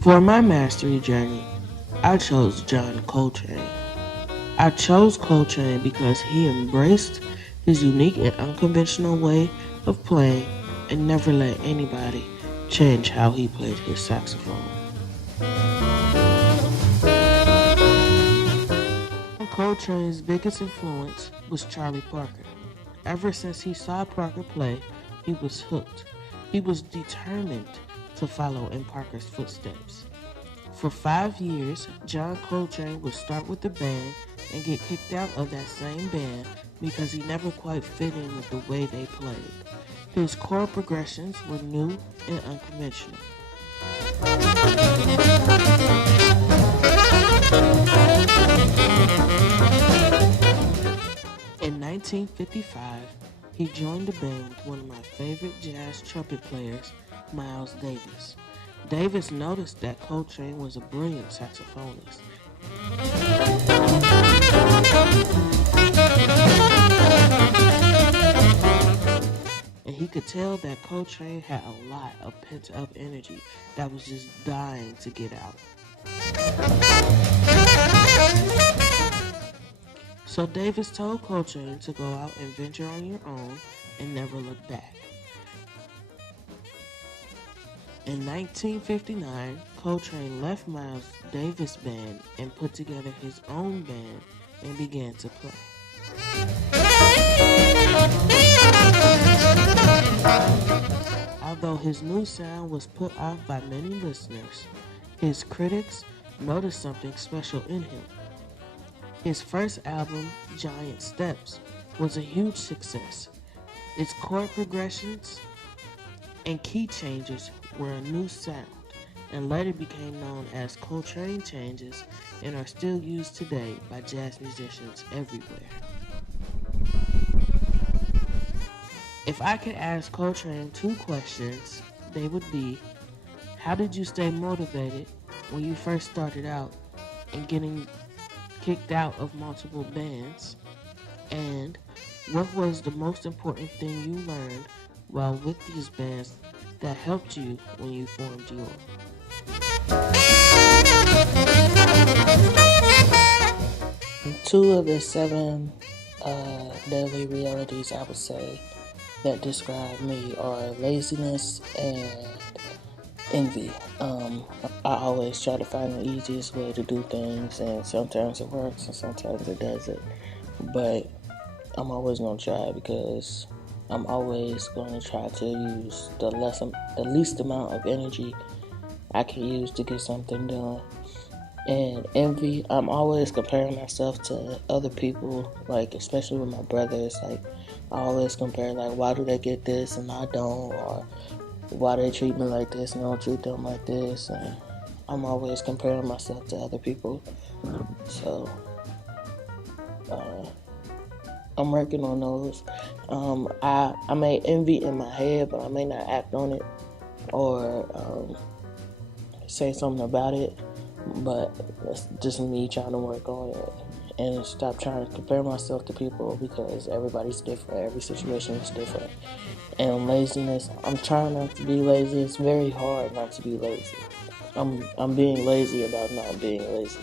For my mastery journey, I chose John Coltrane. I chose Coltrane because he embraced his unique and unconventional way of playing and never let anybody change how he played his saxophone. Coltrane's biggest influence was Charlie Parker. Ever since he saw Parker play, he was hooked. He was determined to follow in Parker's footsteps. For 5 years, John Coltrane would start with the band and get kicked out of that same band because he never quite fit in with the way they played. His chord progressions were new and unconventional. In 1955, he joined the band with one of my favorite jazz trumpet players, Miles Davis. Davis noticed that Coltrane was a brilliant saxophonist. And he could tell that Coltrane had a lot of pent-up energy that was just dying to get out. So Davis told Coltrane to go out and venture on your own and never look back. In 1959, Coltrane left Miles Davis' band and put together his own band and began to play. Although his new sound was put off by many listeners, his critics noticed something special in him. His first album, Giant Steps, was a huge success. Its chord progressions and key changes were a new sound, and later became known as Coltrane changes and are still used today by jazz musicians everywhere. If I could ask Coltrane two questions, they would be, how did you stay motivated when you first started out and getting kicked out of multiple bands? And what was the most important thing you learned while with these bands that helped you when you formed yours? Two of the seven daily realities I would say that describe me are laziness and envy. I always try to find the easiest way to do things, and sometimes it works and sometimes it doesn't. But I'm always going to try because I'm always going to try to use the least amount of energy I can use to get something done. And envy, I'm always comparing myself to other people, like especially with my brothers. Like I always compare, like, why do they get this and I don't, or why they treat me like this and I don't treat them like this. And I'm always comparing myself to other people. So I'm working on those. I may envy in my head, but I may not act on it or say something about it. But that's just me trying to work on it and stop trying to compare myself to people, because everybody's different, every situation is different. And laziness, I'm trying not to be lazy. It's very hard not to be lazy. I'm being lazy about not being lazy.